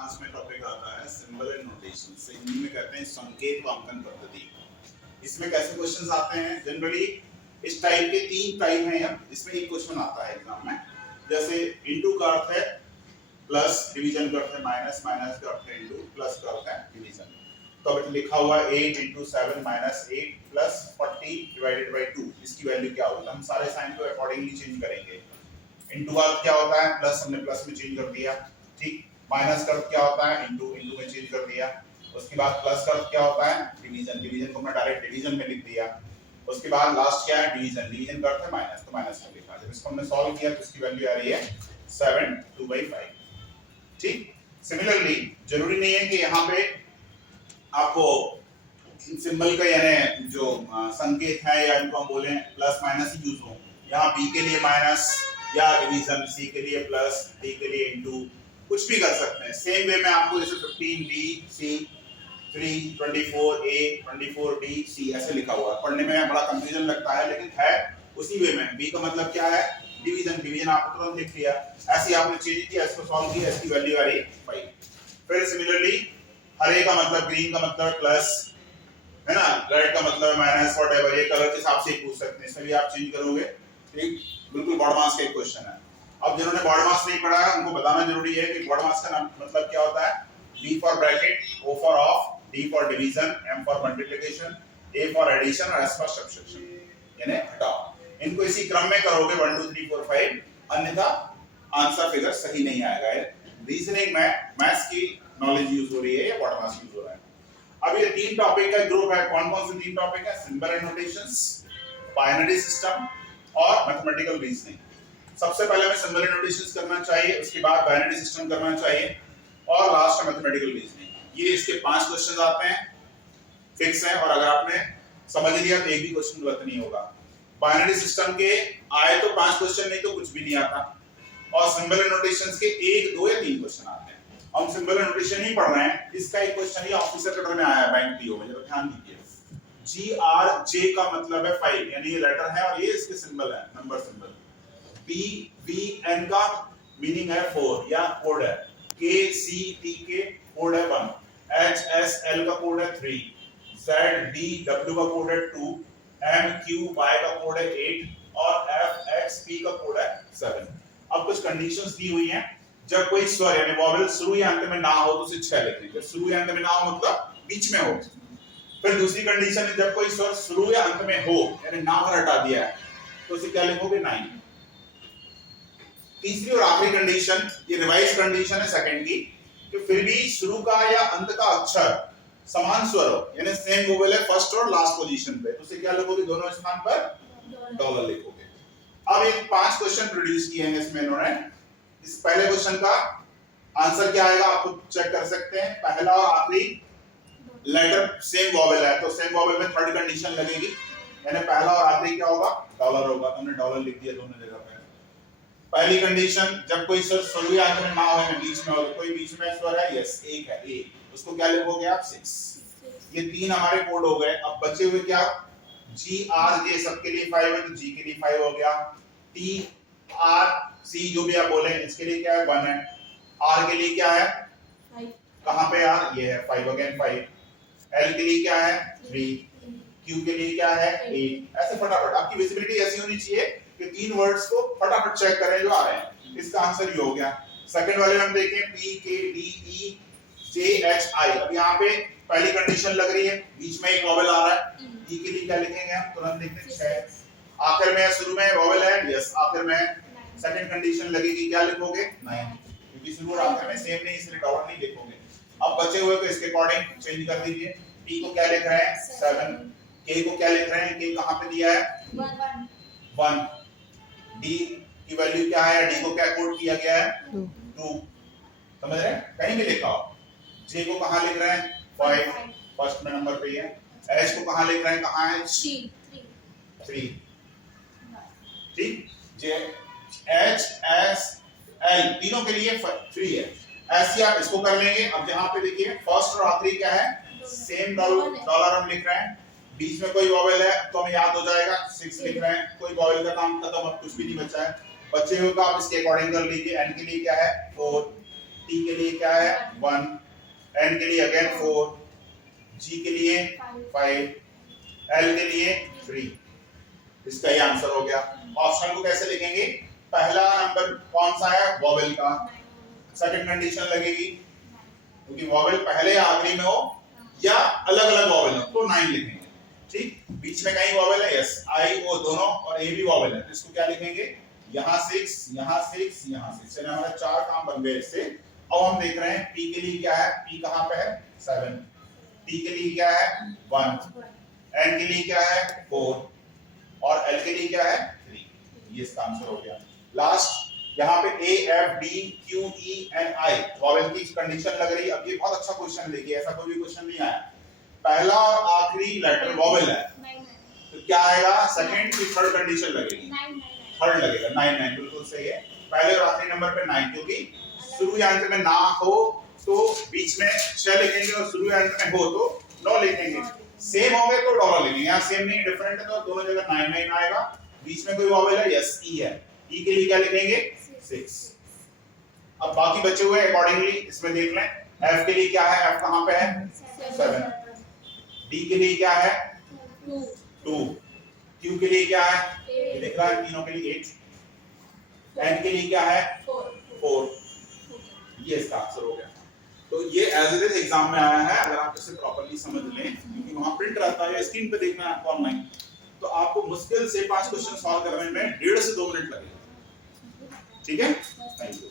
Class में topic आता है सिंबल एंड नोटेशन से, हिंदी में कहते हैं संकेत व अंकन पद्धति। इसमें कैसे क्वेश्चंस आते हैं? जनरली इस टाइप के 3 टाइप हैं। इसमें एक क्वेश्चन आता है एग्जाम में, जैसे इनटू का अर्थ है प्लस, डिवीजन का अर्थ है माइनस, माइनस का अर्थ है इनटू, प्लस का अर्थ है डिवीजन। तो अब लिखा हुआ 8 × 7 - 8 प्लस 40 डिवाइडेड बाय 2, इसकी वैल्यू क्या होगी? हम सारे साइन को अकॉर्डिंगली चेंज करेंगे। इनटू का अर्थ क्या होता है? प्लस, हमने प्लस में चेंज कर दिया, ठीक। माइनस का अर्थ क्या होता है? इनटू, इनटू में चेंज कर दिया। उसके बाद प्लस का अर्थ क्या होता है? डिवीजन, डिवीजन को हमने डायरेक्ट डिवीजन में लिख दिया। उसके बाद लास्ट क्या है? डिवीजन, डिवीजन का अर्थ है माइनस, तो माइनस में लिखा। जब इसको हमने सॉल्व किया तो इसकी वैल्यू आ रही है 7 2/5, ठीक। सिमिलरली जरूरी नहीं है कि यहाँ पे आपको सिंबल का यानी जो संकेत है या इनको हम बोले प्लस माइनस ही यूज हो। यहाँ बी के लिए माइनस या डिवीजन, सी के लिए प्लस, डी के लिए इनटू, कुछ भी कर सकते हैं। सेम वे में आपको जैसे 15 बी सी 3 24 ए 24 डी सी ऐसे लिखा हुआ है। पढ़ने में बड़ा कंफ्यूजन लगता है, लेकिन है उसी वे में। बी का मतलब क्या है? डिवीजन, डिवीजन आपको तुरंत लिख लिया। ऐसे आपने चेंज किया, इसको सॉल्व किया, इसकी वैल्यू आ रही 5। फिर सिमिलरली हरे का मतलब, ग्रीन का मतलब प्लस है ना, रेड का मतलब माइनस, व्हाटएवर, ये कलर के हिसाब से पूछ सकते हैं। इसमें भी आप चेंज करोगे, ठीक। बिल्कुल बॉड मास का एक क्वेश्चन है। अब जिन्होंने बॉड मास नहीं पढ़ा है उनको बताना जरूरी है कि बॉड मास का मतलब क्या होता है। B for bracket, O for of, D for division, M for multiplication, A for addition और S फॉर सब्ट्रैक्शन, यानी घटाव। इनको इसी क्रम में करोगे 1 2 3 4 5, अन्यथा आंसर फिगर सही नहीं आएगा। रीजनिंग में मैथ्स की नॉलेज यूज हो रही है या बॉड मास यूज हो रहा है। अब ये 3 टॉपिक का ग्रुप है। कौन कौन से 3 टॉपिक है? Symbol and notations, binary system और मैथमेटिकल रीजनिंग। सबसे पहले हमें सिंबल एंड नोटेशंस करना चाहिए, उसके बाद बाइनरी सिस्टम करना चाहिए और लास्ट में मैथमेटिकल रीजनिंग। ये इसके 5 क्वेश्चंस आते हैं, फिक्स हैं, और अगर आपने समझ लिया तो एक भी क्वेश्चन गलत नहीं होगा। बाइनरी सिस्टम के आए तो 5 क्वेश्चन, नहीं तो कुछ भी नहीं आता। और सिंबल एंड नोटेशंस के 1 2 या 3 क्वेश्चन आते हैं। हम सिंबल एंड नोटेशन ही पढ़ रहे हैं। इसका एक क्वेश्चन ही ऑफिसर कटर में आया है बैंक पीओ में, जरा ध्यान दीजिए। GRJ का मतलब है 5, यानी ये लेटर है और ये इसके सिंबल है, नंबर सिंबल। BVN का मीनिंग है 4 या कोड है। KCT के कोड है 1, HSL का कोड है 3, ZDW का कोड है 2, MQY का कोड है 8 और FXP का कोड है 7। अब कुछ कंडीशंस दी हुई हैं। जब कोई स्वर यानी वॉवेल शुरू या अंत में ना हो तो उसे 6 लिखें। जब शुरू या अंत में ना हो मतलब बीच में हो। फिर दूसरी कंडीशन है जब कोई स्वर शुरू या अंत में हो यानी ना भर हटा दिया है तो उसे क्या लिखोगे? 9। तीसरी और आखिरी कंडीशन, ये रिवाइज कंडीशन है सेकंड की, कि फिर भी शुरू का या अंत का अक्षर समान स्वर हो, यानी सेम वोवेल है फर्स्ट और लास्ट पोजीशन पे, तो उसे क्या लिखोगे? दोनों स्थान पर डॉलर लिखोगे। अब एक 5 क्वेश्चन प्रोड्यूस किए हैं इसमें इन्होंने। इस पहले क्वेश्चन का आंसर क्या आएगा आप खुद चेक कर सकते हैं। पहला और आखिरी लेटर सेम वोवेल है, तो सेम वोवेल में थर्ड कंडीशन लगेगी, यानी पहला और आखिरी क्या होगा? डॉलर होगा। हमने डॉलर लिख दिया दोनों जगह पे। पहली कंडीशन, जब कोई स्वर शुरू या अंत में ना हो, बीच में हो, तो कोई बीच में स्वर है, यस, एक है, ए, उसको क्या लिखोगे आप? 6। ये 3 हमारे कोड हो गए। अब बचे हुए क्या? GRJ सबके लिए 5 है, तो G के लिए 5 हो गया। TRC जो भी आप बोले इसके लिए क्या है? 1 है। R के लिए क्या है? 5। कहां पे R? ये है 5, अगेन 5। L के लिए क्या है? 3। Q के लिए क्या है? 8। ऐसे फटाफट आपकी विजिबिलिटी ऐसी होनी चाहिए कि 3 वर्ड्स को फटाफट चेक करें जो आ रहे हैं। इसका आंसर ये हो गया। सेकंड वाले में हम देखें P K D E J H I। अब यहाँ पे पहली कंडीशन लग रही है, बीच में एक वोवेल आ रहा है। E के लिए क्या लिखेंगे हम? तुरंत देखते हैं 6। आखिर में शुरू में वोवेल है, यस, आखिर में सेकंड कंडीशन लगेगी, क्या लिखोगे? 9, क्योंकि शुरू और आखिर में सेम नहीं, इसलिए डॉलर नहीं लिखोगे। अब बचे हुए को इसके अकॉर्डिंग चेंज कर दीजिए। T को क्या लिख रहे हैं? 7। K को क्या लिख रहे हैं? K कहां पे दिया है? 1। D की वैल्यू क्या है? D को क्या कोड किया गया है? 2। समझ रहे हैं? कहीं भी लिखा हो। J को कहां लिख रहे हैं? 5, फर्स्ट में नंबर पे है। H को कहां लिख रहे हैं? कहां है? 3। ठीक, J H S L तीनों के लिए 3 है। ऐसे आप इसको कर लेंगे। अब यहाँ पे देखिए फर्स्ट और आखिरी क्या है? सेम डॉलर हम लिख रहे हैं। बीच में कोई वोवेल है तो हमें याद हो जाएगा, 6 लिख रहे हैं। कोई वोवेल का काम खत्म, अब कुछ भी नहीं बचा है। बचे हुए का आप इसके अकॉर्डिंग कर लीजिए। N के लिए क्या है? 4। T के लिए क्या है 1, N के लिए अगेन 4, G के लिए 5, L के लिए 3। इसका ये आंसर हो गया। ऑप्शन को कैसे लिखेंगे? पहला नंबर कौन सा है? वॉवेल का। सेकंड कंडीशन लगेगी क्योंकि वॉवेल पहले या आखिरी में हो या अलग अलग वॉवेल हो तो 9 लिखेंगे। ठीक, बीच में कहीं वॉवेल है? यस, आई ओ दोनों और ए भी वॉवेल है तो इसको क्या लिखेंगे? यहाँ 6, यहाँ 6, यहाँ 6। चलिए हमारा 4 काम बन गए इससे। अब हम देख रहे हैं P के लिए क्या है? P कहाँ पे है? 7। T के लिए क्या है? 1। N के लिए क्या है? 4 और L के लिए क्या है? 3। ये इसका आंसर हो गया। लास्ट यहाँ पे A, F, D, Q, E, N, I vowel की कंडीशन लग रही है। अब ये बहुत अच्छा क्वेश्चन देखिए, ऐसा कोई भी क्वेश्चन नहीं आया। पहला और आखिरी लेटर वॉवेल है तो क्या आएगा? सेकंड की थर्ड कंडीशन लगेगी, थर्ड लगेगा 9 9 बिल्कुल सही है। पहले और आखिरी नंबर पे 9 क्योंकि शुरू या अंत में ना हो तो बीच में 6 लिखेंगे और शुरू या अंत में हो तो 9 लिखेंगे। सेम हो गए तो डॉलर लिखेंगे। यहाँ सेम नहीं डिफरेंट है तो दोनों जगह 9 9 आएगा। बीच में कोई वॉवेल है? यस, ई है। ई के लिए क्या लिखेंगे? 6। अब बाकी बचे हुए अकॉर्डिंगली इसमें देख लें। एफ के लिए क्या है? एफ कहाँ पे है? 7। डी के लिए क्या है? 2। क्यू के लिए क्या है? ये देख रहा है तीनों के लिए 8। एन के लिए क्या है? 4। ये इसका आंसर हो गया। तो ये एज इट इज एग्जाम में आया है। अगर आप इसे प्रॉपर्ली समझ लें क्योंकि वहां प्रिंट रहता है या स्क्रीन पे देखना है आपको ऑनलाइन तो आपको मुश्किल से 5 क्वेश्चन सॉल्व करने में 1.5 से 2 मिनट लगेगा। ठीक है, थैंक यू।